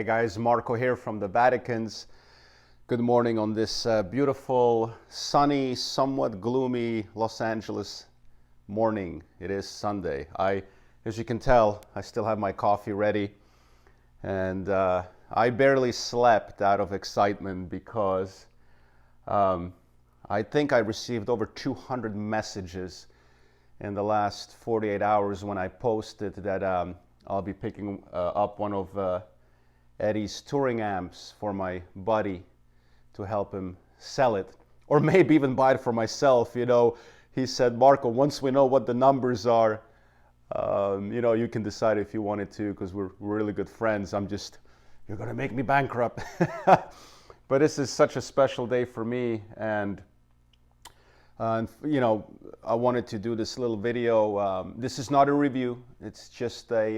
Hey guys, Marko here from the Vatican's. Good morning on this beautiful, sunny, somewhat gloomy Los Angeles morning. It is Sunday. As you can tell, I still have my coffee ready, and I barely slept out of excitement because I think I received over 200 messages in the last 48 hours when I posted that I'll be picking up one of Eddie's touring amps for my buddy to help him sell it, or maybe even buy it for myself. You know, he said, Marko, once we know what the numbers are, you can decide if you wanted to, because we're really good friends. You're gonna make me bankrupt. But this is such a special day for me, and I wanted to do this little video. This is not a review. It's just but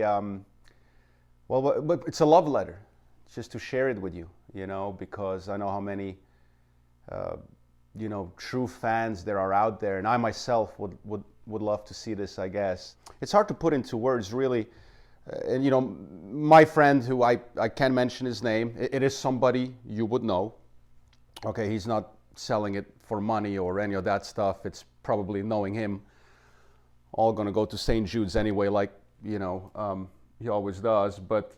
it's a love letter, just to share it with you, because I know how many, true fans there are out there, and I myself would love to see this, I guess. It's hard to put into words, really. And, my friend, who I can't mention his name, it is somebody you would know. Okay, he's not selling it for money or any of that stuff. It's probably, knowing him, all gonna go to St. Jude's anyway, like, he always does. But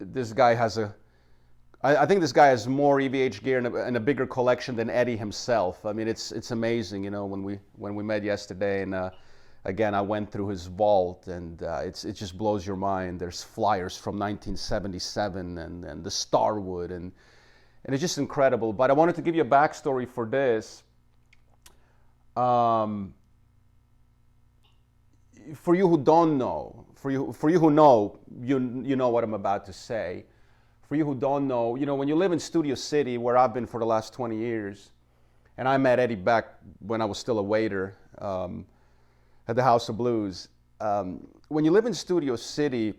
this guy has I think this guy has more EVH gear and a bigger collection than Eddie himself. I mean, it's amazing, when we met yesterday, and again, I went through his vault, and it just blows your mind. There's flyers from 1977 and the Starwood, and it's just incredible. But I wanted to give you a backstory for this. For you who don't know, for you who know, you know what I'm about to say. For you who don't know, when you live in Studio City, where I've been for the last 20 years, and I met Eddie back when I was still a waiter at the House of Blues. When you live in Studio City,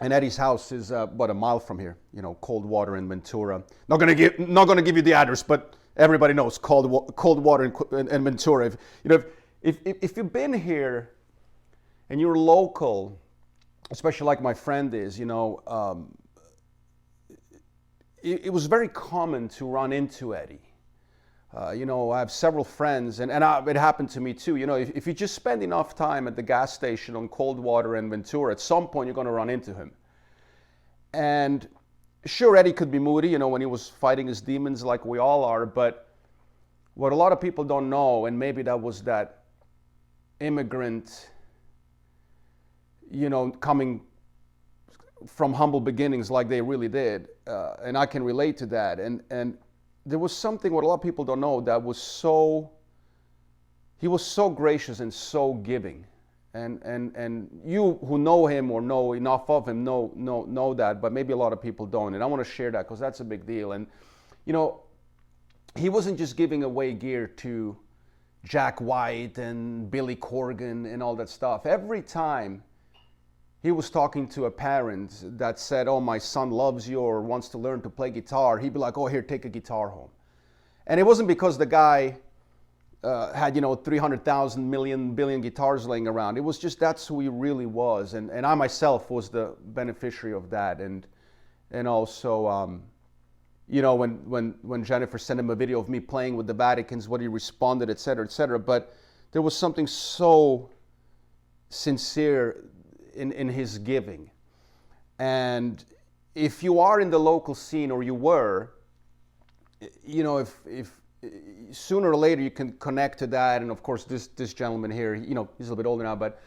and Eddie's house is about a mile from here, Coldwater in Ventura. Not gonna give you the address, but everybody knows Coldwater in Ventura. If you've been here and you're local, especially like my friend is, it was very common to run into Eddie. I have several friends, and it happened to me too. If you just spend enough time at the gas station on Coldwater and Ventura, at some point you're going to run into him. And sure, Eddie could be moody, when he was fighting his demons like we all are, but what a lot of people don't know, and maybe that was that immigrant, coming from humble beginnings like they really did, and I can relate to that. And there was something what a lot of people don't know, that he was so gracious and so giving. And you who know him or know enough of him know that, but maybe a lot of people don't. And I want to share that because that's a big deal. And he wasn't just giving away gear to Jack White and Billy Corgan and all that stuff. Every time he was talking to a parent that said, oh, my son loves you or wants to learn to play guitar, he'd be like, oh, here, take a guitar home. And it wasn't because the guy had 300,000 billion guitars laying around. It was just, that's who he really was. And I myself was the beneficiary of that. And also, when Jennifer sent him a video of me playing with the Vatican's, what he responded, et cetera, et cetera. But there was something so sincere in his giving. And if you are in the local scene, or you were, if sooner or later you can connect to that. And of course, this gentleman here, he's a little bit older now, but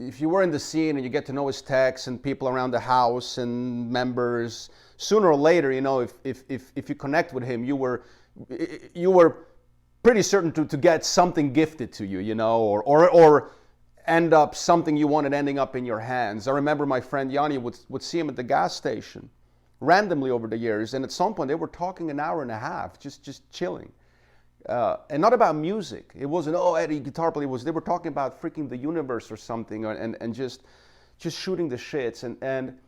if you were in the scene and you get to know his texts and people around the house and members, sooner or later, if you connect with him, you were pretty certain to get something gifted to you, or end up something you wanted ending up in your hands. I remember my friend Yanni would see him at the gas station randomly over the years, and at some point they were talking an hour and a half, just chilling. And not about music. It wasn't, oh, Eddie, guitar player. They were talking about freaking the universe or something, and just shooting the shits. And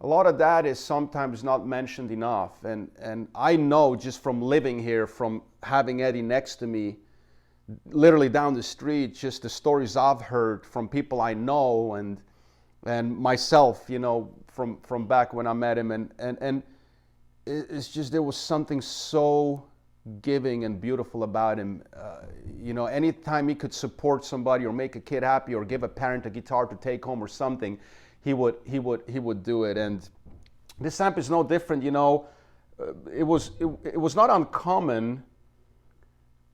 a lot of that is sometimes not mentioned enough. And I know just from living here, from having Eddie next to me, literally down the street, just the stories I've heard from people I know, and and myself, you know, from back when I met him, and it's just, there was something so giving and beautiful about him. You know, anytime he could support somebody or make a kid happy or give a parent a guitar to take home or something, he would do it. And this amp is no different. You know, it was not uncommon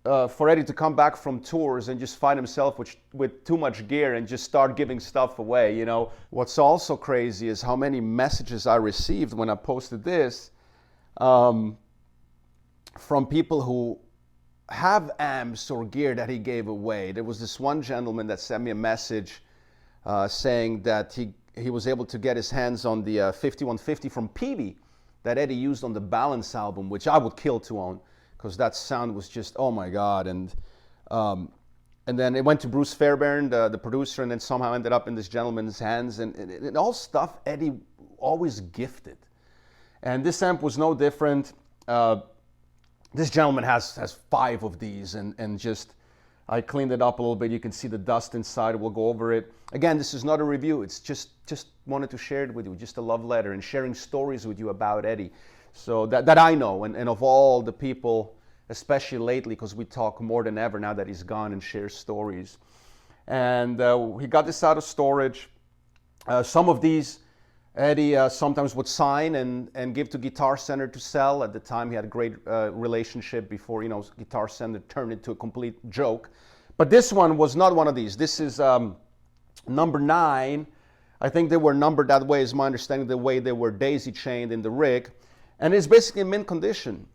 for Eddie to come back from tours and just find himself with too much gear and just start giving stuff away. You know, what's also crazy is how many messages I received when I posted this from people who have amps or gear that he gave away. There was this one gentleman that sent me a message saying that he was able to get his hands on the 5150 from Peavey that Eddie used on the Balance album, which I would kill to own, because that sound was just, oh my God. And then it went to Bruce Fairbairn, the producer, and then somehow ended up in this gentleman's hands, and all stuff Eddie always gifted. And this amp was no different. This gentleman has 5 of these, and just, I cleaned it up a little bit. You can see the dust inside. We'll go over it. Again, this is not a review. It's just wanted to share it with you, just a love letter and sharing stories with you about Eddie. So that I know, and of all the people, especially lately, because we talk more than ever now that he's gone, and share stories. And he got this out of storage. Some of these Eddie sometimes would sign and give to Guitar Center to sell. At the time, he had a great relationship before, you know, Guitar Center turned into a complete joke. But this one was not one of these. This is number 9. I think they were numbered that way, is my understanding, the way they were daisy-chained in the rig. And it's basically in mint condition.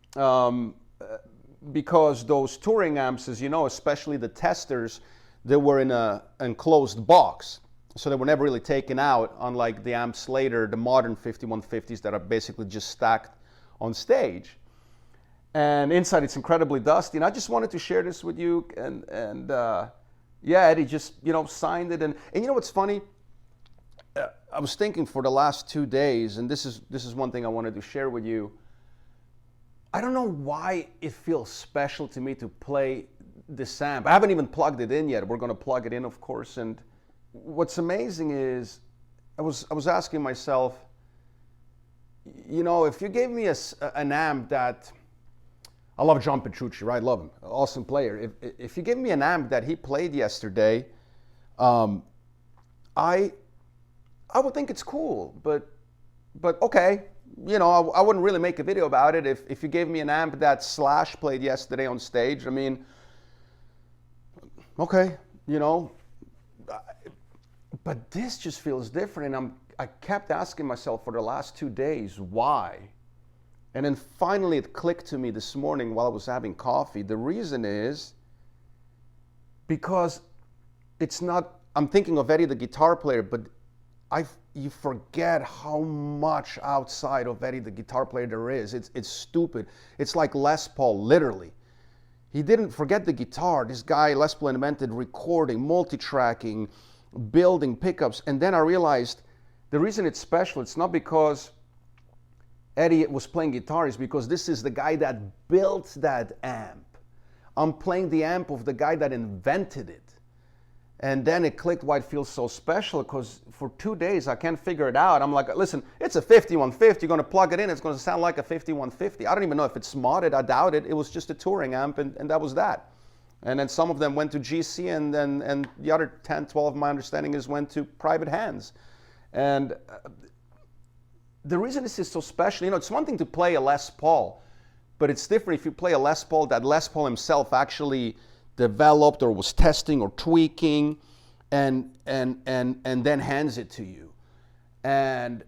Because those touring amps, as you know, especially the testers, they were in an enclosed box. So they were never really taken out, unlike the amps later, the modern 5150s that are basically just stacked on stage. And inside it's incredibly dusty. And I just wanted to share this with you. And yeah, Eddie just, you know, signed it. And you know what's funny? I was thinking for the last 2 days, and this is one thing I wanted to share with you. I don't know why it feels special to me to play this amp. I haven't even plugged it in yet. We're going to plug it in, of course. And what's amazing is I was asking myself, you know, if you gave me an amp that, I love John Petrucci, right? Love him, awesome player. If you gave me an amp that he played yesterday, I would think it's cool, but okay, you know, I wouldn't really make a video about it. If you gave me an amp that Slash played yesterday on stage, I mean, okay, you know. But this just feels different, and I kept asking myself for the last 2 days, why? And then finally it clicked to me this morning while I was having coffee. The reason is because it's not, I'm thinking of Eddie the guitar player, but you forget how much outside of Eddie the guitar player there is. It's stupid. It's like Les Paul, literally. He didn't forget the guitar. This guy, Les Paul, invented recording, multi-tracking, building pickups. And then I realized the reason it's special, it's not because Eddie was playing guitar, it's because this is the guy that built that amp. I'm playing the amp of the guy that invented it. And then it clicked why it feels so special, because for 2 days I can't figure it out. I'm like, listen, it's a 5150. You're going to plug it in. It's going to sound like a 5150. I don't even know if it's modded. I doubt it. It was just a touring amp, and that was that. And then some of them went to GC, and the other 10, 12, my understanding is, went to private hands. And the reason this is so special, you know, it's one thing to play a Les Paul, but it's different if you play a Les Paul that Les Paul himself actually developed or was testing or tweaking, and then hands it to you. And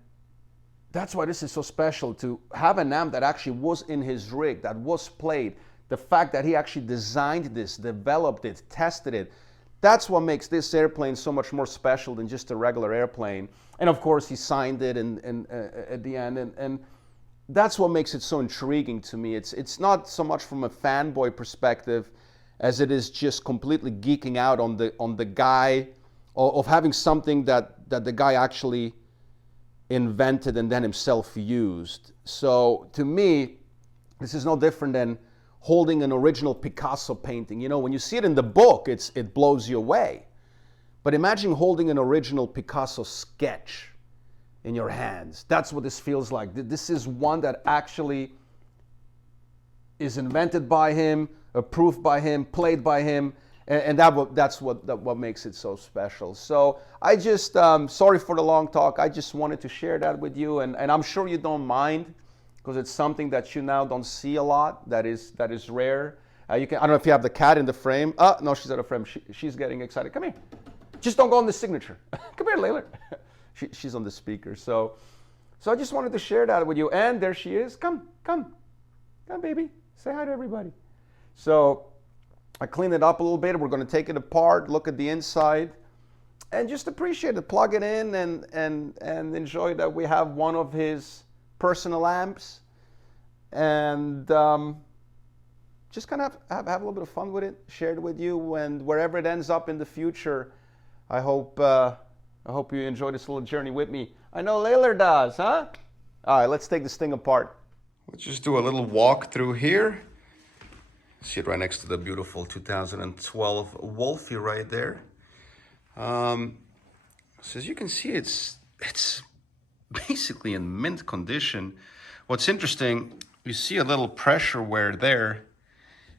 that's why this is so special, to have an amp that actually was in his rig, that was played. The fact that he actually designed this, developed it, tested it, that's what makes this airplane so much more special than just a regular airplane. And of course he signed it and at the end, and that's what makes it so intriguing to me. It's not so much from a fanboy perspective as it is just completely geeking out on the guy, of having something that the guy actually invented and then himself used. So to me, this is no different than holding an original Picasso painting. You know, when you see it in the book, it blows you away. But imagine holding an original Picasso sketch in your hands. That's what this feels like. This is one that actually is invented by him, approved by him, played by him, and that's what makes it so special. So I just, sorry for the long talk, I just wanted to share that with you, and I'm sure you don't mind, because it's something that you now don't see a lot, that is rare. I don't know if you have the cat in the frame. No, she's out of frame. She's getting excited. Come here. Just don't go on the signature. Come here, Layla. She's on the speaker. So I just wanted to share that with you. And there she is. Come, baby. Say hi to everybody. So I cleaned it up a little bit. We're going to take it apart, look at the inside, and just appreciate it. Plug it in and enjoy that we have one of his personal amps. And just kind of have a little bit of fun with it, share it with you, and wherever it ends up in the future, I hope you enjoy this little journey with me. I know Layla does, huh? All right, let's take this thing apart. Let's just do a little walk through here. See it right next to the beautiful 2012 Wolfie right there. So as you can see, it's basically in mint condition. What's interesting, you see a little pressure wear there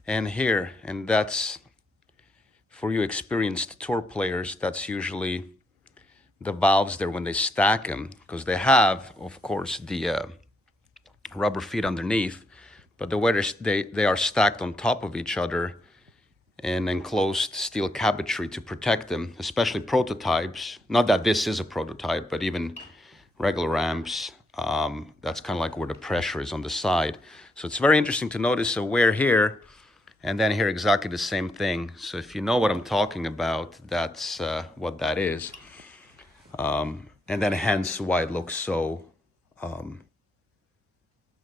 and here, and that's, for you experienced tour players, that's usually the valves there when they stack them, because they have, of course, the rubber feet underneath, but the way they are stacked on top of each other in enclosed steel cabinetry to protect them, especially prototypes. Not that this is a prototype, but even regular amps, that's kind of like where the pressure is on the side. So it's very interesting to notice a wear here, and then here exactly the same thing. So if you know what I'm talking about, that's what that is. And then hence why it looks so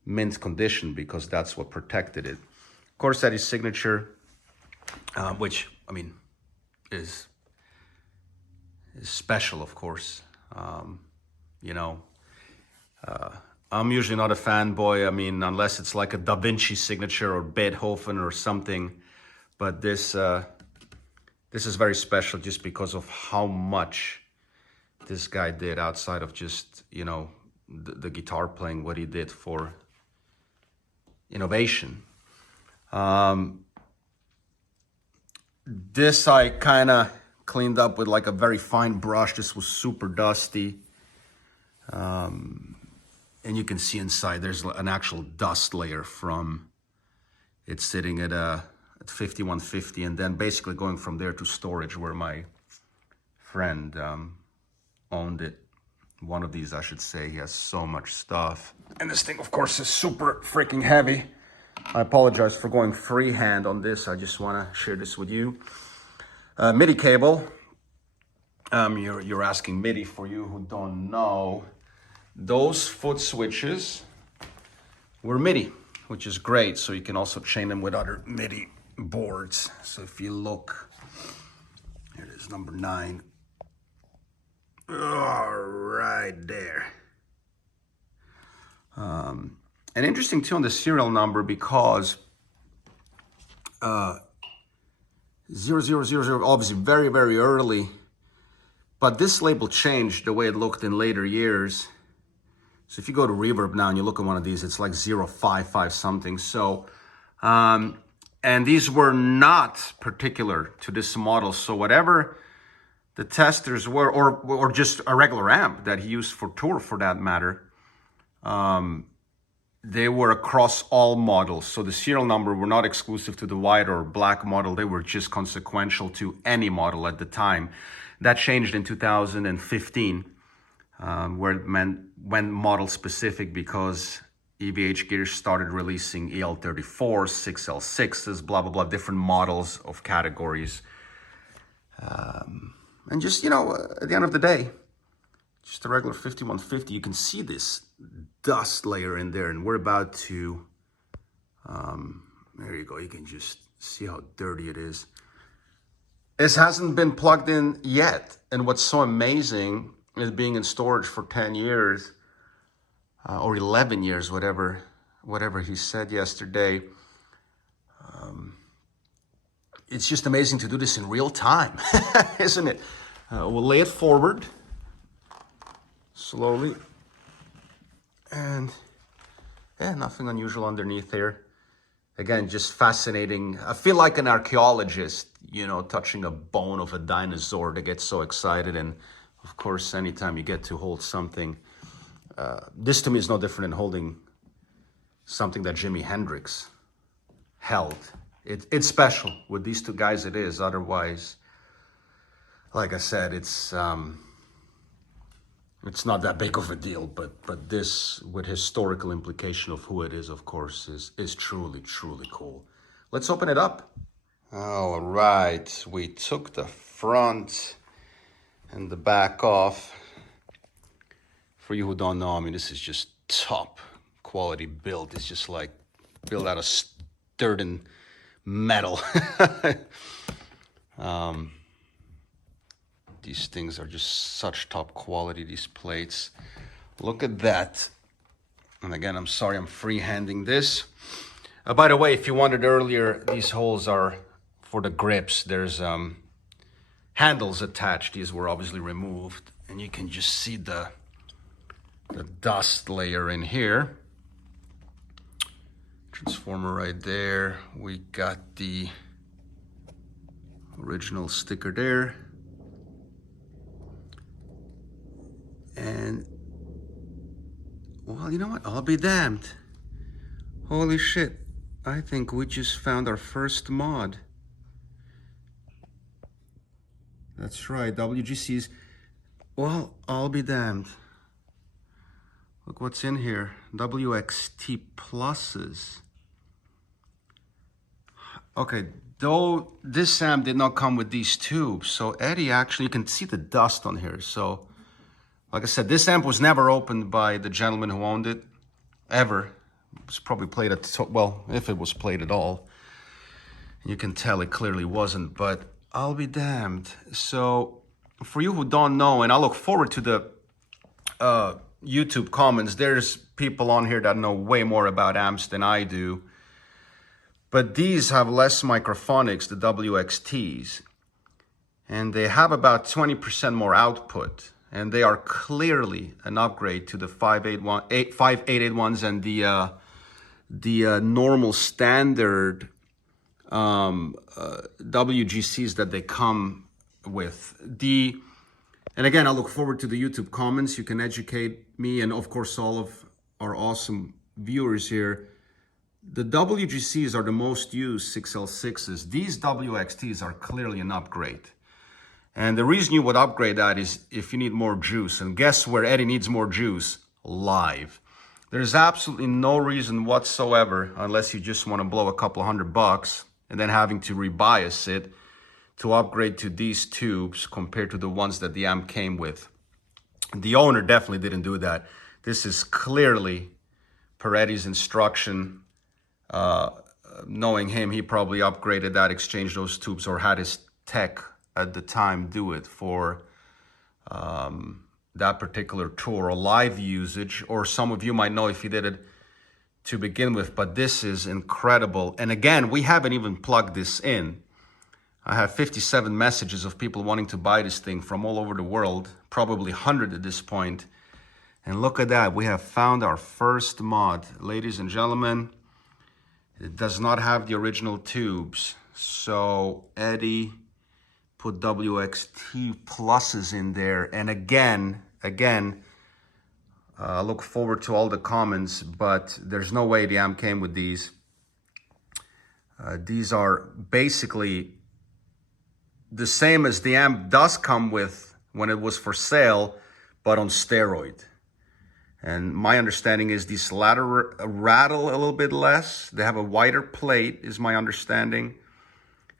mint condition, because that's what protected it. Of course, that is signature, which, I mean, is special, of course. You know, I'm usually not a fanboy. I mean, unless it's like a Da Vinci signature or Beethoven or something. But this is very special just because of how much this guy did outside of just, you know, the guitar playing, what he did for innovation. This I kind of cleaned up with like a very fine brush. This was super dusty. And you can see inside there's an actual dust layer from it sitting at 5150, and then basically going from there to storage where my friend owned it. One of these, I should say. He has so much stuff. And this thing, of course, is super freaking heavy. I apologize for going freehand on this. I just want to share this with you. MIDI cable. You're asking MIDI, for you who don't know. Those foot switches were MIDI, which is great. So you can also chain them with other MIDI boards. So if you look, here it is, number 9. Oh, right there. And interesting too on the serial number, because 0000, obviously very, very early, but this label changed the way it looked in later years. So if you go to Reverb now and you look at one of these, it's like 055 something. So, and these were not particular to this model. So whatever the testers were, or just a regular amp that he used for tour for that matter, they were across all models. So the serial number were not exclusive to the white or black model. They were just consequential to any model at the time. That changed in 2015, where it went model specific, because EVH Gear started releasing EL34s, 6L6s, blah, blah, blah, different models of categories. And just, you know, at the end of the day, just a regular 5150, you can see this dust layer in there, and we're about to, there you go, you can just see how dirty it is. This hasn't been plugged in yet, and what's so amazing is being in storage for 10 years, or 11 years, whatever he said yesterday. It's just amazing to do this in real time, isn't it? We'll lay it forward slowly, and yeah, nothing unusual underneath here. Again, just fascinating. I feel like an archaeologist, you know, touching a bone of a dinosaur to get so excited. And of course, anytime you get to hold something, this to me is no different than holding something that Jimi Hendrix held. It's special. With these two guys it is. Otherwise, like I said, it's not that big of a deal, but this, with historical implication of who it is, of course, is truly, truly cool. Let's open it up. All right, we took the front and the back off. For you who don't know, I mean, this is just top quality build. It's just like built out of sturdy metal. These things are just such top quality, these plates. Look at that. And again, I'm sorry I'm freehanding this. By the way, if you wondered earlier, these holes are for the grips. There's handles attached. These were obviously removed. And you can just see the dust layer in here. Transformer right there. We got the original sticker there. And, well, you know what? I'll be damned. Holy shit. I think we just found our first mod. That's right, WGC's. Well, I'll be damned. Look what's in here. WXT pluses. Okay, though this amp did not come with these tubes, so Eddie actually, you can see the dust on here. So, like I said, this amp was never opened by the gentleman who owned it, ever. It was probably played at, well, if it was played at all. You can tell it clearly wasn't, but I'll be damned. So, for you who don't know, and I look forward to the YouTube comments, there's people on here that know way more about amps than I do. But these have less microphonics, the WXTs, and they have about 20% more output. And they are clearly an upgrade to the 5881s and the normal standard WGCs that they come with. And again, I look forward to the YouTube comments. You can educate me and, of course, all of our awesome viewers here. The WGCs are the most used 6L6s. These WXTs are clearly an upgrade. And the reason you would upgrade that is if you need more juice. And guess where Eddie needs more juice? Live. There's absolutely no reason whatsoever, unless you just want to blow a couple $100 and then having to rebias it, to upgrade to these tubes compared to the ones that the amp came with. The owner definitely didn't do that. This is clearly per Eddie's instruction. Knowing him, he probably upgraded that, exchanged those tubes, or had his tech at the time do it for that particular tour or live usage. Or some of you might know if he did it to begin with, but this is incredible. And again, we haven't even plugged this in. I have 57 messages of people wanting to buy this thing from all over the world, probably 100 at this point. And look at that, we have found our first mod. Ladies and gentlemen, it does not have the original tubes. So Eddie put WXT pluses in there. And again, I look forward to all the comments, but there's no way the amp came with these. These are basically the same as the amp does come with when it was for sale, but on steroid. And my understanding is these rattle a little bit less. They have a wider plate, is my understanding,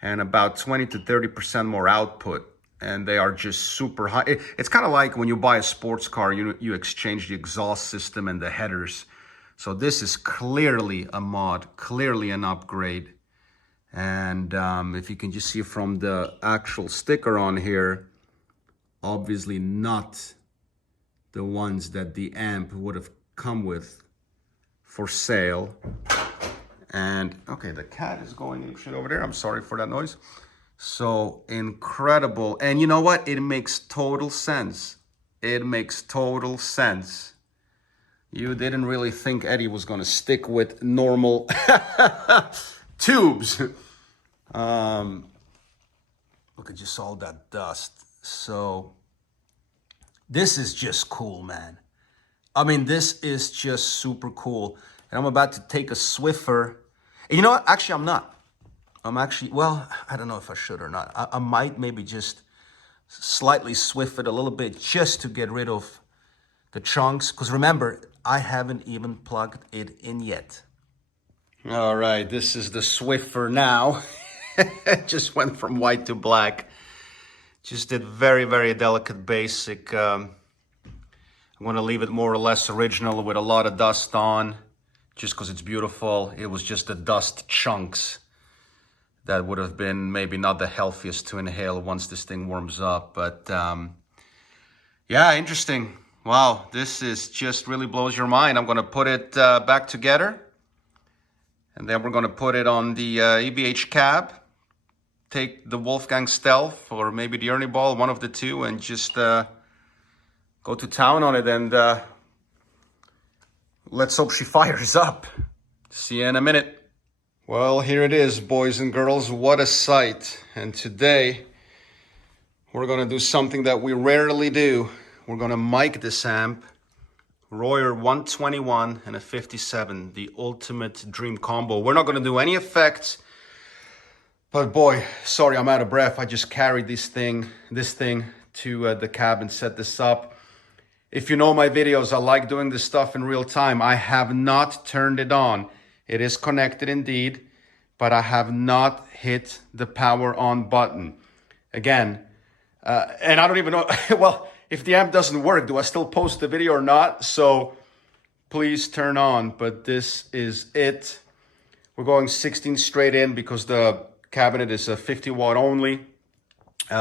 and about 20 to 30% more output. And they are just super high. It's kind of like when you buy a sports car, you exchange the exhaust system and the headers. So this is clearly a mod, clearly an upgrade. And if you can just see from the actual sticker on here, obviously not the ones that the amp would have come with for sale. And okay, the cat is going shit over there. I'm sorry for that noise. So incredible. And you know what? It makes total sense. It makes total sense. You didn't really think Eddie was going to stick with normal tubes. Look at just all that dust. So this is just cool, man. I mean, this is just super cool. And I'm about to take a Swiffer. And you know what? Actually, I'm not. I'm actually, well, I don't know if I should or not. I might maybe just slightly Swift it a little bit just to get rid of the chunks. Because remember, I haven't even plugged it in yet. All right, this is the Swiffer now. It just went from white to black. Just did very, very delicate basic. I'm going to leave it more or less original with a lot of dust on. Just because it's beautiful. It was just the dust chunks that would have been maybe not the healthiest to inhale once this thing warms up. But yeah, interesting. Wow, this is just really blows your mind. I'm going to put it back together. And then we're going to put it on the EBH cab. Take the Wolfgang Stealth or maybe the Ernie Ball, one of the two, and just go to town on it. And let's hope she fires up. See you in a minute. Well, here it is, boys and girls. What a sight. And today, we're going to do something that we rarely do. We're going to mic this amp. Royer 121 and a 57, the ultimate dream combo. We're not going to do any effects. But boy, sorry, I'm out of breath. I just carried this thing to the cab and set this up. If you know my videos, I like doing this stuff in real time. I have not turned it on. It is connected indeed, but I have not hit the power on button. Again, and I don't even know, well, if the amp doesn't work, do I still post the video or not? So please turn on, but this is it. We're going 16 straight in because the cabinet is a 50 watt only,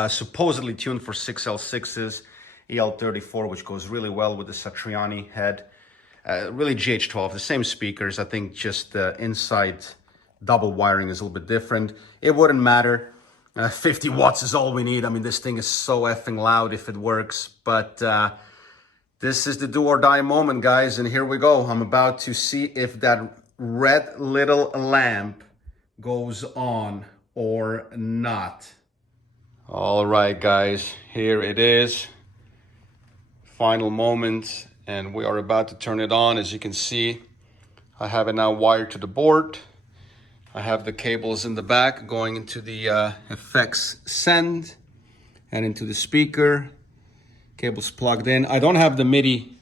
supposedly tuned for 6L6s, EL34, which goes really well with the Satriani head. Really GH12, the same speakers. I think just the inside double wiring is a little bit different. It wouldn't matter. 50 watts is all we need. I mean, this thing is so effing loud if it works. But this is the do or die moment, guys. And here we go. I'm about to see if that red little lamp goes on or not. All right, guys. Here it is. Final moment. And we are about to turn it on. As you can see, I have it now wired to the board. I have the cables in the back going into the effects send and into the speaker. Cables plugged in. I don't have the MIDI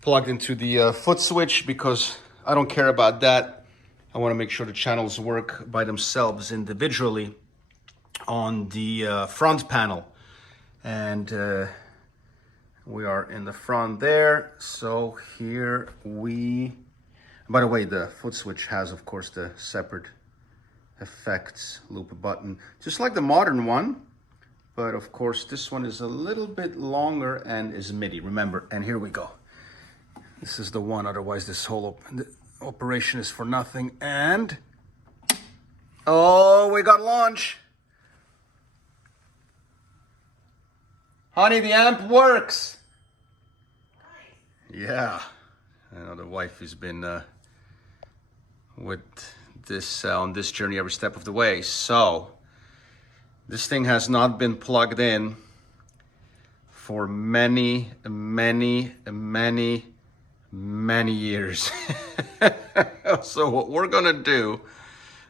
plugged into the foot switch because I don't care about that. I want to make sure the channels work by themselves individually on the front panel. And we are in the front there. So here we... By the way, the foot switch has, of course, the separate effects loop button, just like the modern one. But of course, this one is a little bit longer and is MIDI, remember. And here we go. This is the one, otherwise this whole operation is for nothing. And, oh, we got launch. Honey, the amp works. Yeah. I know the wife has been with this on this journey every step of the way. So this thing has not been plugged in for many years. So what we're gonna do,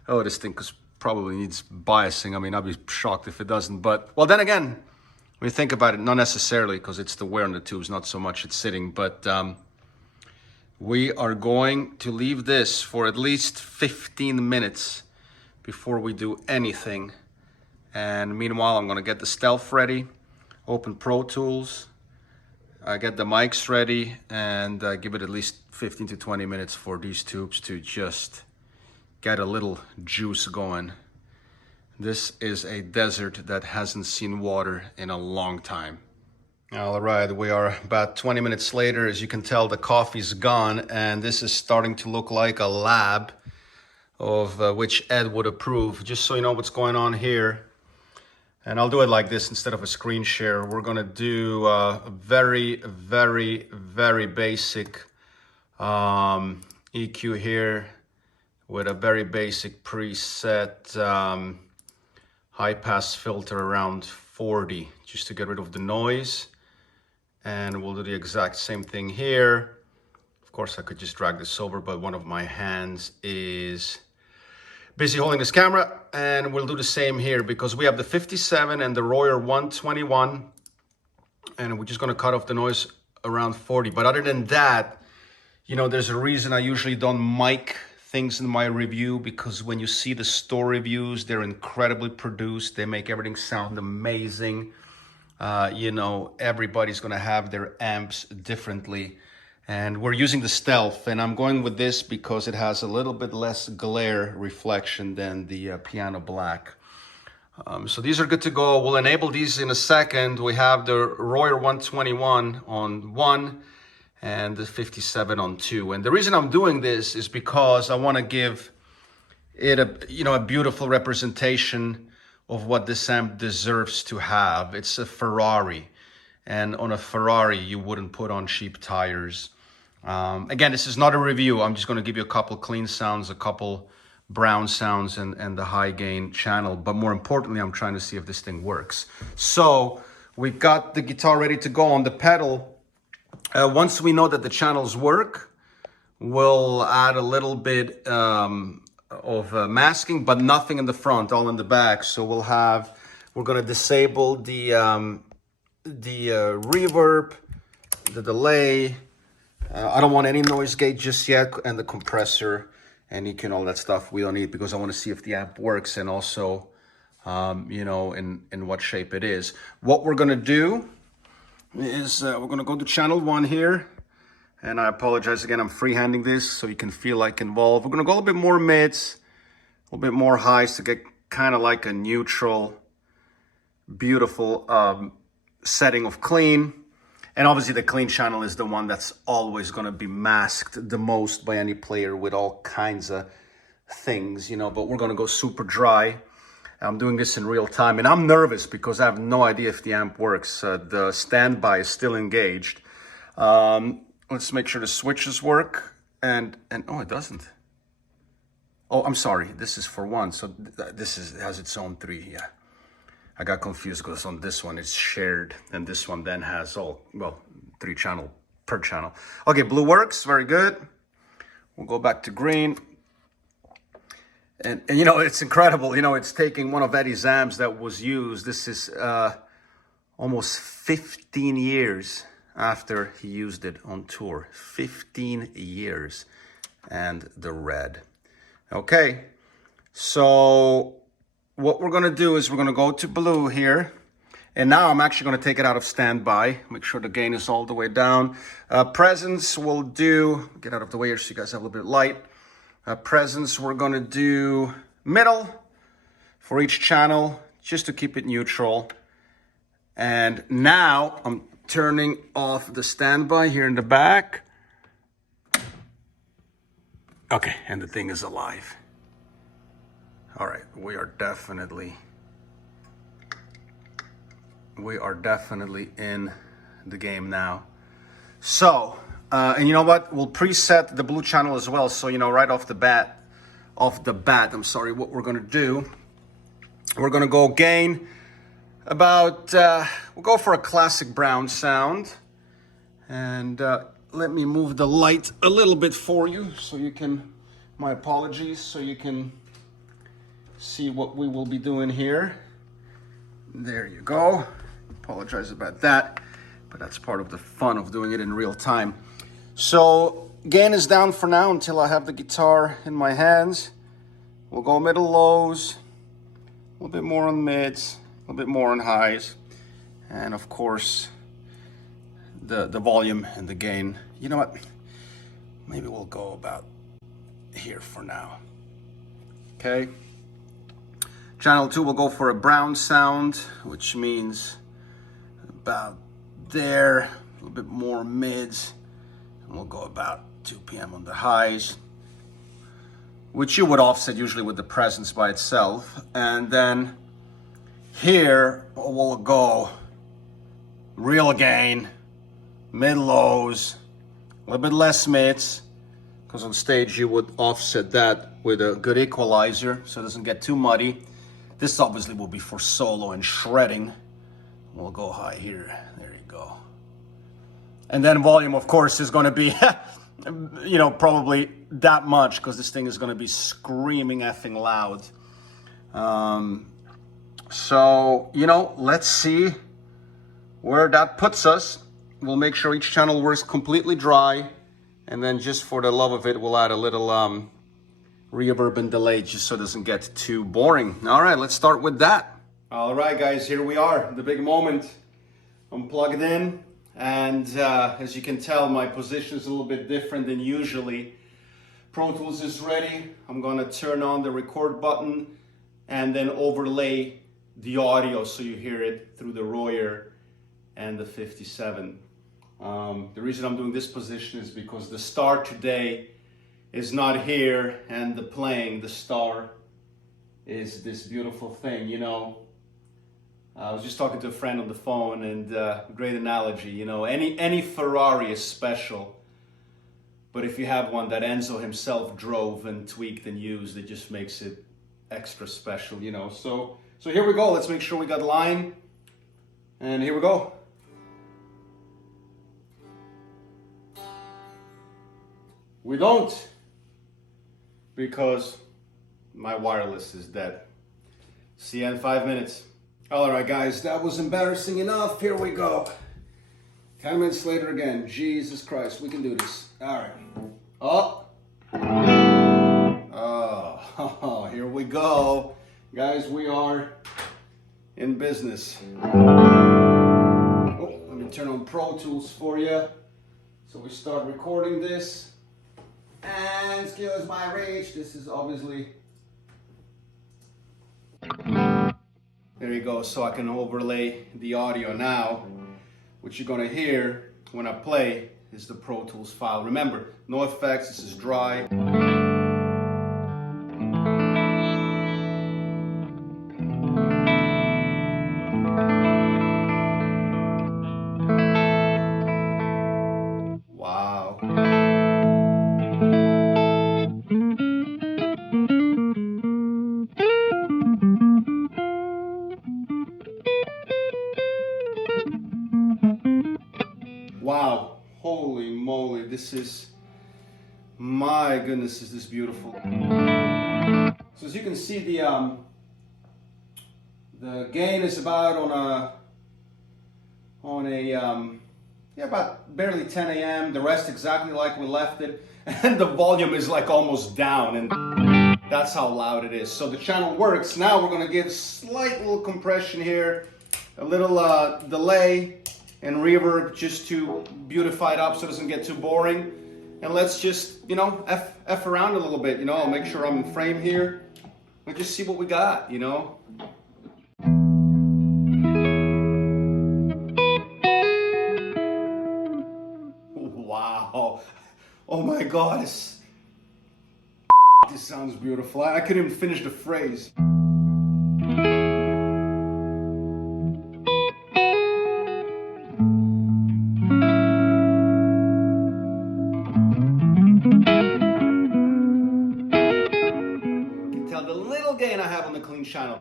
oh, this thing probably needs biasing. I mean, I'd be shocked if it doesn't, but well, then again, when you think about it, not necessarily, because it's the wear on the tubes, not so much it's sitting, but we are going to leave this for at least 15 minutes before we do anything. And meanwhile, I'm gonna get the Stealth ready, open Pro Tools, get the mics ready, and give it at least 15 to 20 minutes for these tubes to just get a little juice going. This is a desert that hasn't seen water in a long time. All right, we are about 20 minutes later. As you can tell, the coffee's gone, and this is starting to look like a lab of which Ed would approve. Just so you know what's going on here, And I'll do it like this instead of a screen share. We're gonna do a very, very, very basic EQ here with a very basic preset high pass filter around 40, just to get rid of the noise. And we'll do the exact same thing here. Of course, I could just drag this over, but one of my hands is busy holding this camera, and we'll do the same here because we have the 57 and the Royer 121, and we're just gonna cut off the noise around 40. But other than that, you know, there's a reason I usually don't mic things in my review, because when you see the store reviews, they're incredibly produced. They make everything sound amazing. You know, everybody's gonna have their amps differently. And we're using the Stealth, and I'm going with this because it has a little bit less glare reflection than the Piano Black. So these are good to go. We'll enable these in a second. We have the Royer 121 on 1 and the 57 on 2. And the reason I'm doing this is because I want to give it a beautiful representation of what this amp deserves to have. It's a Ferrari, and on a Ferrari you wouldn't put on cheap tires. Again, this is not a review. I'm just going to give you a couple clean sounds, a couple brown sounds, and the high gain channel. But more importantly, I'm trying to see if this thing works. So we've got the guitar ready to go on the pedal. Once we know that the channels work, we'll add a little bit of masking, but nothing in the front, all in the back. So we're going to disable the reverb, the delay. I don't want any noise gate just yet, and the compressor and EQ and all that stuff we don't need, because I want to see if the amp works, and also, you know, in what shape it is. What we're going to do is we're going to go to channel 1 here, and I apologize again, I'm freehanding this so you can feel like involved. We're going to go a little bit more mids, a little bit more highs to get kind of like a neutral, beautiful setting of clean. And obviously the clean channel is the one that's always going to be masked the most by any player with all kinds of things, you know, but we're going to go super dry. I'm doing this in real time, and I'm nervous because I have no idea if the amp works. The standby is still engaged. Let's make sure the switches work, and oh, it doesn't. Oh, I'm sorry, this is for 1, so this has its own 3, yeah. I got confused because on this one it's shared, and this one then has 3 channel per channel. Okay, blue works, very good. We'll go back to green. And you know, it's incredible. You know, it's taking one of Eddie's amps that was used. This is almost 15 years after he used it on tour. 15 years. And the red. Okay, so what we're going to do is we're going to go to blue here. And now I'm actually going to take it out of standby. Make sure the gain is all the way down. Presence we'll do, get out of the way here so you guys have a little bit of light. Presence we're going to do middle for each channel, just to keep it neutral. And now I'm turning off the standby here in the back. Okay, and the thing is alive. All right, we are definitely in the game now. So, and you know what? We'll preset the blue channel as well. So, you know, right off the bat, I'm sorry, what we're gonna do, we're gonna go gain about, we'll go for a classic brown sound. And let me move the light a little bit for you so you can, my apologies, so you can see what we will be doing here. There you go. Apologize about that, but that's part of the fun of doing it in real time. So gain is down for now until I have the guitar in my hands. We'll go middle lows, a little bit more on mids, a little bit more on highs, and of course the volume and the gain. You know what? Maybe we'll go about here for now. Okay. Channel 2 will go for a brown sound, which means about there, a little bit more mids, and we'll go about 2 p.m. on the highs, which you would offset usually with the presence by itself. And then Here we'll go real gain, mid lows, a little bit less mids, because on stage you would offset that with a good equalizer so it doesn't get too muddy. This obviously will be for solo and shredding. We'll go high here. There you go. And then volume, of course, is going to be, you know, probably that much, because this thing is going to be screaming effing loud. So, you know, let's see where that puts us. We'll make sure each channel works completely dry. And then just for the love of it, we'll add a little reverb and delay just so it doesn't get too boring. All right, let's start with that. All right, guys, here we are, the big moment. I'm plugged in, and as you can tell, my position is a little bit different than usually. Pro Tools is ready. I'm gonna turn on the record button and then overlay the audio so you hear it through the Royer and the 57. The reason I'm doing this position is because the star today is not here, and the playing, the star, is this beautiful thing, you know. I was just talking to a friend on the phone, and great analogy, you know, any Ferrari is special, but if you have one that Enzo himself drove and tweaked and used, it just makes it extra special, you know. So here we go. Let's make sure we got line, and here we go. We don't, because my wireless is dead. See you in 5 minutes. All right, guys, that was embarrassing enough. Here we go. 10 minutes later again. Jesus Christ, we can do this. All right. Oh, here we go. Guys, we are in business. Oh, let me turn on Pro Tools for you. So we start recording this. And excuse my reach, this is obviously, there you go, so I can overlay the audio now. What you're gonna hear when I play is the Pro Tools file. Remember, no effects, this is dry. Wow. Wow, holy moly, this is, my goodness, is this beautiful. So as you can see, the gain is about on a about barely 10 a.m. The rest exactly like we left it, and the volume is like almost down, and that's how loud it is. So the channel works. Now we're gonna give slight little compression here, a little delay and reverb just to beautify it up so it doesn't get too boring. And let's just, you know, F around a little bit, you know. I'll make sure I'm in frame here and just see what we got, you know. Wow. Oh my God. This sounds beautiful. I couldn't even finish the phrase. The little gain I have on the clean channel.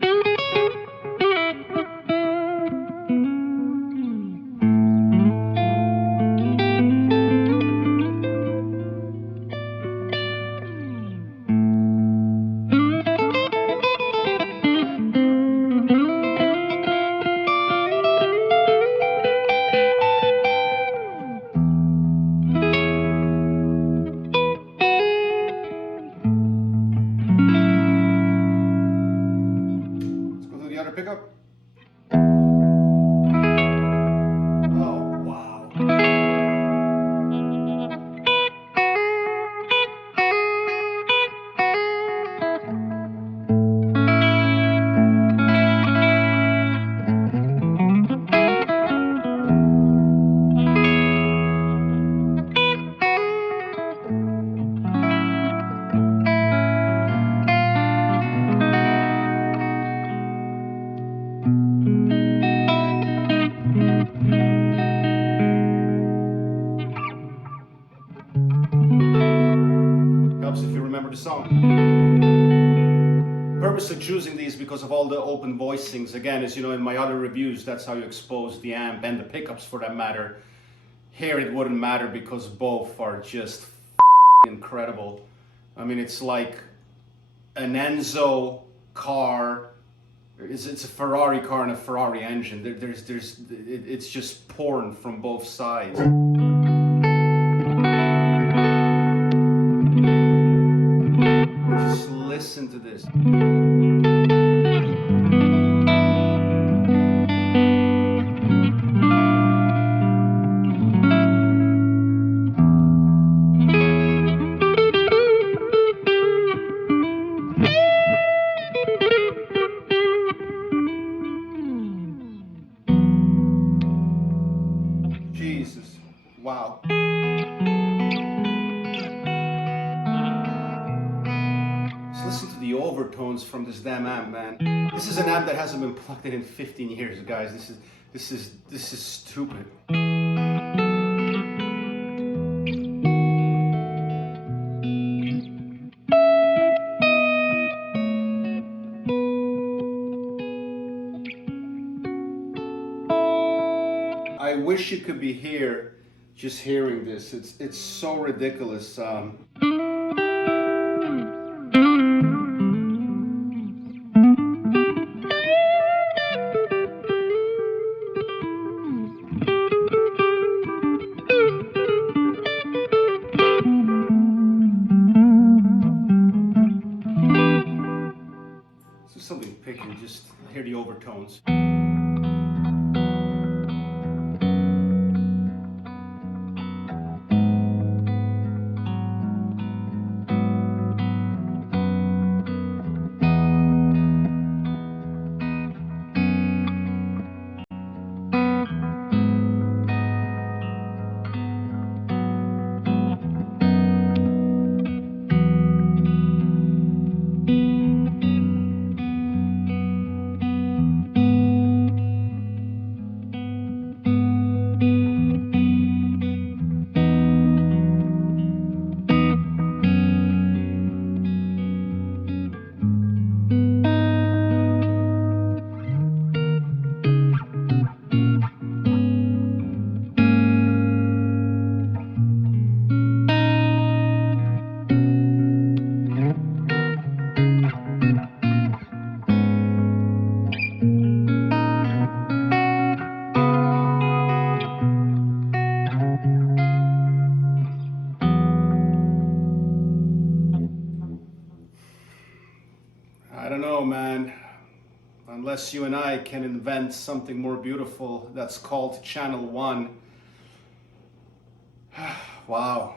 song. Purposely choosing these because of all the open voicings. Again, as you know, in my other reviews, that's how you expose the amp and the pickups for that matter. Here it wouldn't matter because both are just incredible. I mean, it's like an Enzo car. It's a Ferrari car and a Ferrari engine. It's just porn from both sides. Just listen to this. Jesus, wow. Just listen to the overtones from this damn amp, man. This is an amp that hasn't been plugged in 15 years, guys. This is stupid. I wish you could be here just hearing this. It's so ridiculous. So something picky, just hear the overtones. I don't know, man. Unless you and I can invent something more beautiful that's called Channel 1. Wow.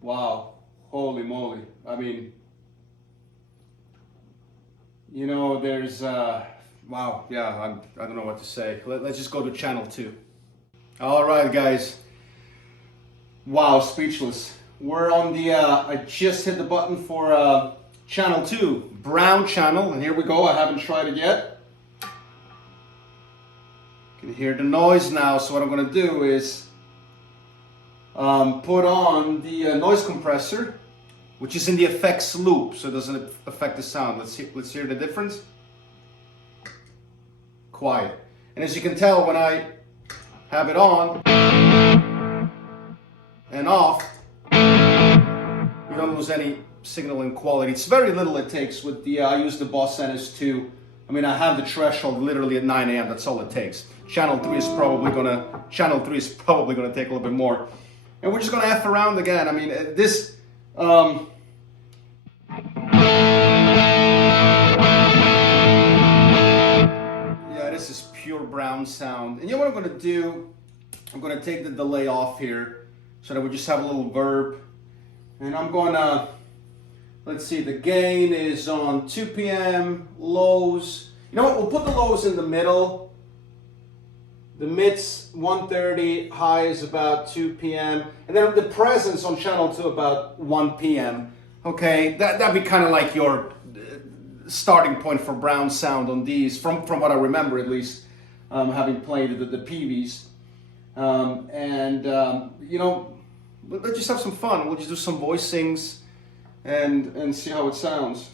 Wow. Holy moly. I mean, you know, there's, wow, yeah, I don't know what to say. Let's just go to Channel 2. All right, guys. Wow, speechless. We're on the, I just hit the button for Channel 2, brown channel, and here we go. I haven't tried it yet. You can hear the noise now, so what I'm going to do is put on the noise compressor, which is in the effects loop, so it doesn't affect the sound. Let's hear the difference. Quiet. And as you can tell, when I have it on and off, you don't lose any signaling quality. It's very little it takes with the, I use the Boss NS2. I mean, I have the threshold literally at 9 AM, that's all it takes. Channel 3 is probably gonna take a little bit more. And we're just gonna F around again. I mean, this, yeah, this is pure brown sound. And you know what I'm gonna do? I'm gonna take the delay off here so that we just have a little verb. And I'm gonna, let's see, the gain is on 2 PM, lows. You know what, we'll put the lows in the middle. The mid's 1:30, high is about 2 PM. And then the presence on channel 2 about 1 PM. Okay, that'd be kind of like your starting point for brown sound on these, from what I remember at least, having played the PVs. You know, let's just have some fun. We'll just do some voicings. and see how it sounds.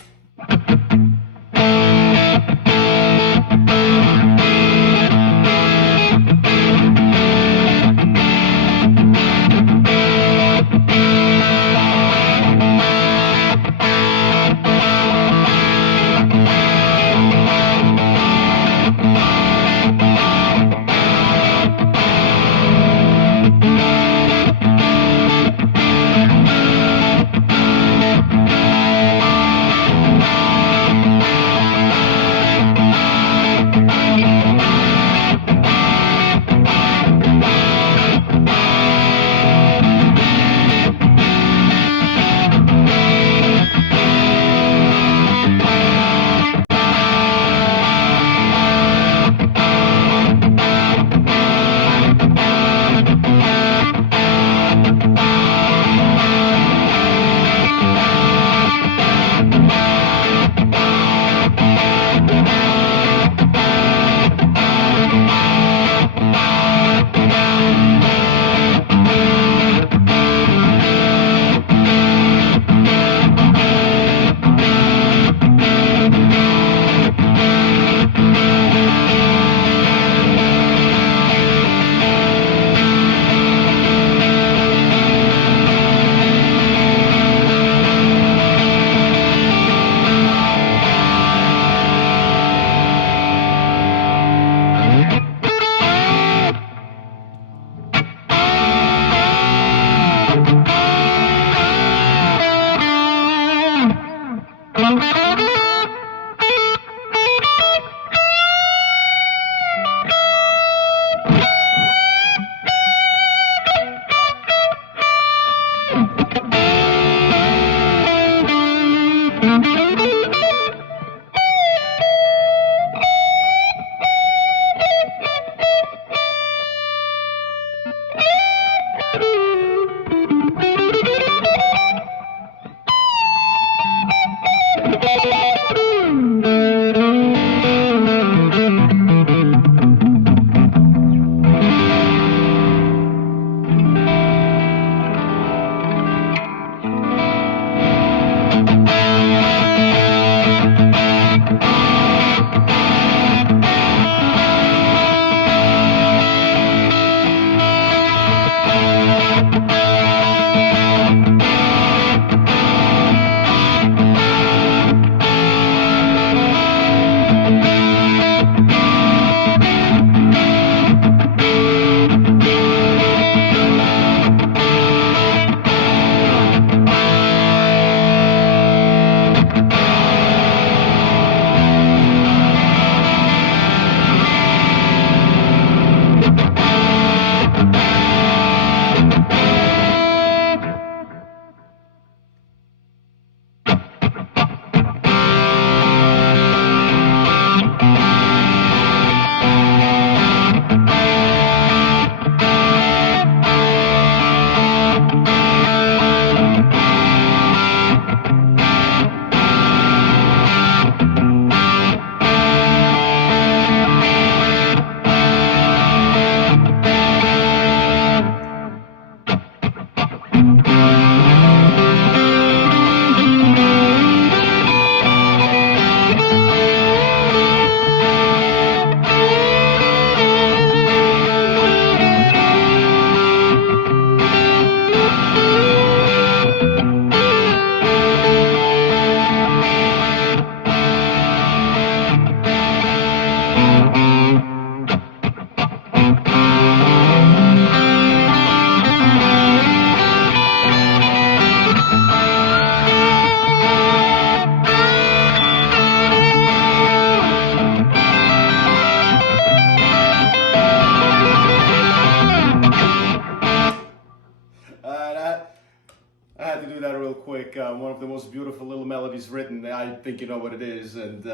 One of the most beautiful little melodies written. I think you know what it is, and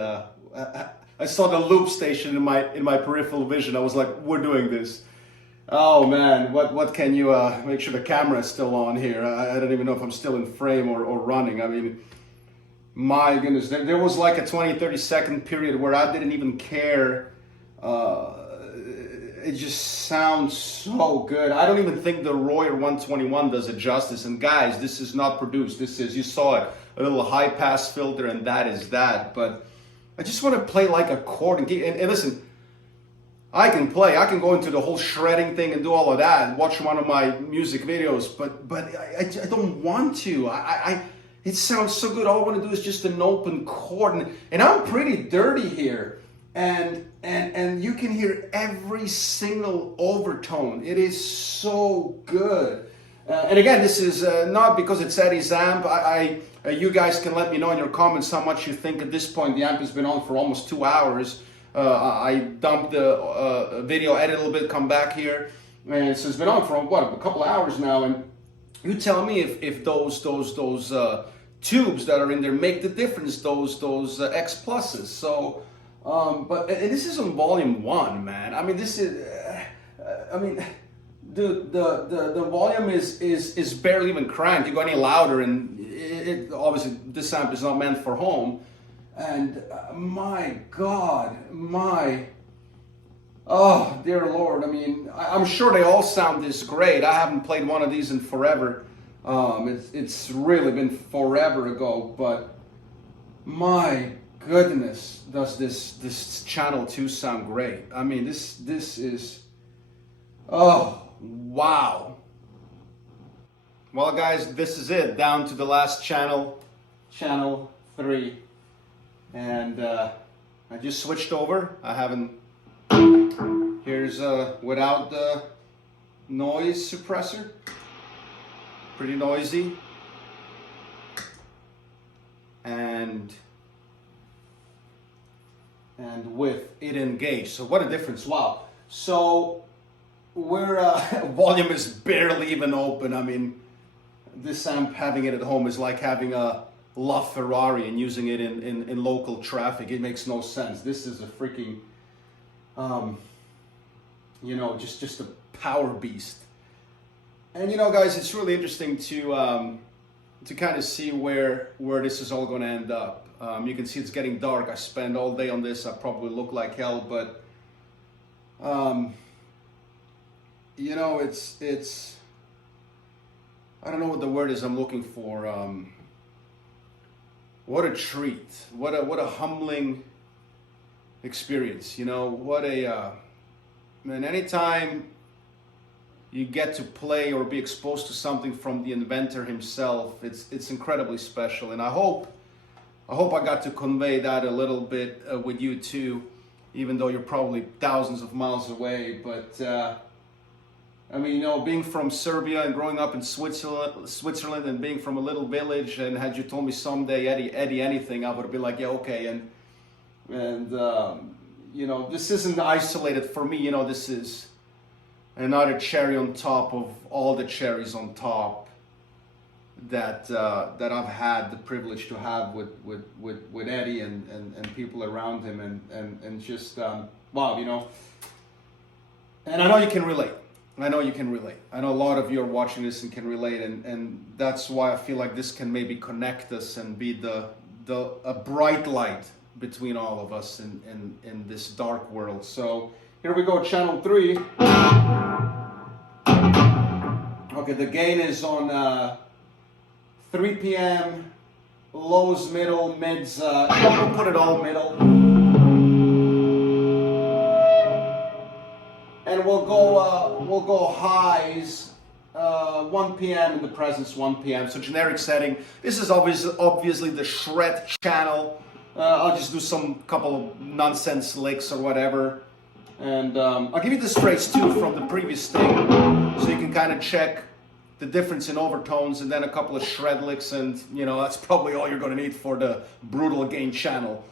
I saw the loop station in my peripheral vision. I was like, we're doing this. Oh man, what can you make sure the camera is still on here? I don't even know if I'm still in frame or running. I mean, my goodness, there was like a 20-30 second period where I didn't even care it just sounds so good. I don't even think the Royer 121 does it justice. And guys, this is not produced. This is, you saw it, a little high pass filter, and that is that. But I just want to play like a chord. And listen, I can play. I can go into the whole shredding thing and do all of that and watch one of my music videos. But I don't want to. It sounds so good. All I want to do is just an open chord. And I'm pretty dirty here. And you can hear every single overtone. It is so good. And again, this is not because it's Eddie's amp. You guys can let me know in your comments how much you think at this point. The amp has been on for almost 2 hours. I dumped the video, edit a little bit, come back here. And so it's been on for, what, a couple of hours now. And you tell me if those tubes that are in there make the difference, those X pluses. So, but and this is on volume 1, man. I mean, this is, the volume is barely even cranked. You go any louder, and it obviously this amp is not meant for home. And my God, oh dear Lord. I mean, I'm sure they all sound this great. I haven't played one of these in forever. It's really been forever ago, but my goodness, does this channel 2 sound great. I mean, this is, oh wow. Well guys, this is it, down to the last channel 3, and I just switched over. I haven't, here's without the noise suppressor, pretty noisy, and with it engaged. So what a difference. Wow. So we're volume is barely even open. I mean, this amp, having it at home is like having a LaFerrari and using it in local traffic. It makes no sense. This is a freaking you know, just a power beast. And you know guys, it's really interesting to kind of see where this is all going to end up. You can see it's getting dark. I spend all day on this. I probably look like hell, but you know, it's I don't know what the word is I'm looking for. What a treat! What a humbling experience. You know, what a man. Anytime you get to play or be exposed to something from the inventor himself, it's incredibly special. And I hope I got to convey that a little bit with you too, even though you're probably thousands of miles away. But I mean, you know, being from Serbia and growing up in Switzerland and being from a little village, and had you told me someday Eddie anything, I would be like, yeah, okay. And you know, this isn't isolated for me. You know, this is another cherry on top of all the cherries on top that I've had the privilege to have with Eddie and people around him, and just wow, you know. And I know you can relate. I know you can relate. I know a lot of you are watching this and can relate, and that's why I feel like this can maybe connect us and be a bright light between all of us in this dark world. So here we go, channel 3. Okay, the gain is on 3 p.m., lows, middle, mids, we'll put it all middle. And we'll go highs 1 p.m. in the presence 1 p.m. So generic setting. This is obviously the shred channel. I'll just do some couple of nonsense licks or whatever. And I'll give you this phrase too from the previous thing, so you can kind of check the difference in overtones, and then a couple of shred licks, and you know, that's probably all you're going to need for the brutal gain channel.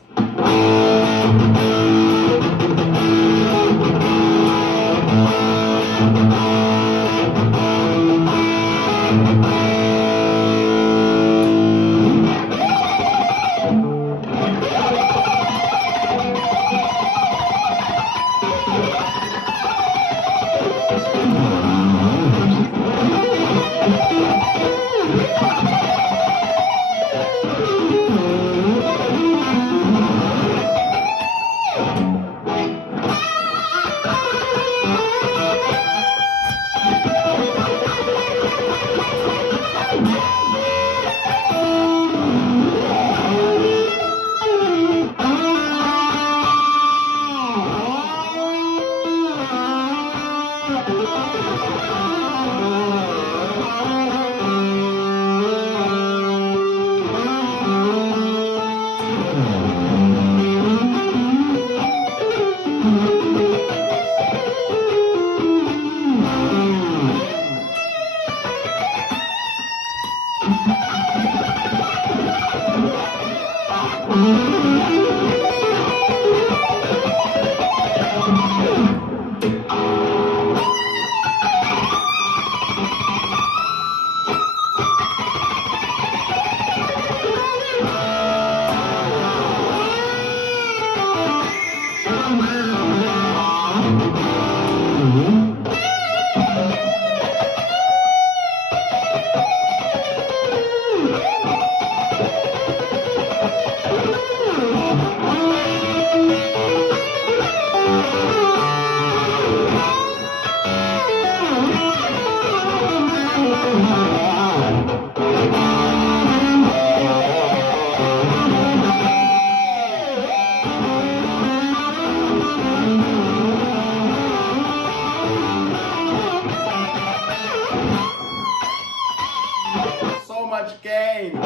So much gain.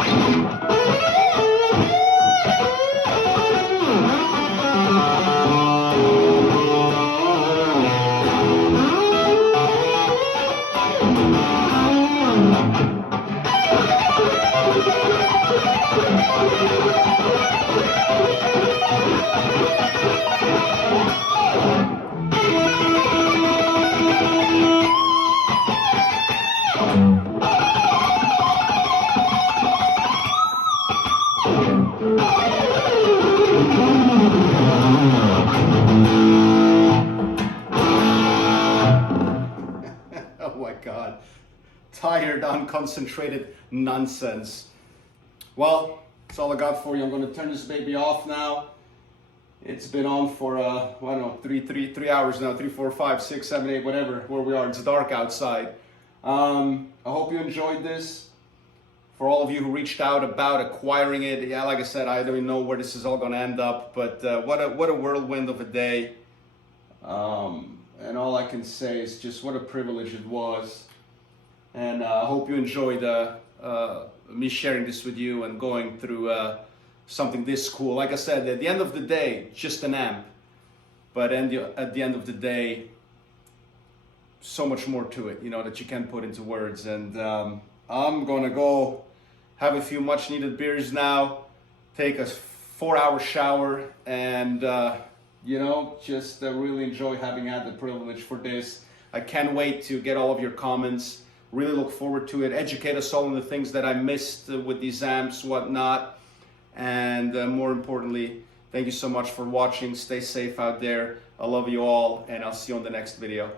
Oh my God. Tired, unconcentrated nonsense. Well, that's all I got for you. I'm going to turn this baby off now. It's been on for, I don't know, three hours now, 3, 4, 5, 6, 7, 8, whatever, where we are. It's dark outside. I hope you enjoyed this. For all of you who reached out about acquiring it, yeah, like I said, I don't even know where this is all going to end up, but what a whirlwind of a day. And all I can say is just what a privilege it was. And I hope you enjoyed me sharing this with you and going through something this cool. Like I said, at the end of the day, just an amp. But at the end of the day, so much more to it, you know, that you can't put into words. And I'm gonna go have a few much needed beers now, take a 4-hour shower, and you know, just really enjoy having had the privilege for this. I can't wait to get all of your comments. Really look forward to it. Educate us all on the things that I missed with these amps, whatnot. And more importantly, thank you so much for watching. Stay safe out there. I love you all, and I'll see you on the next video.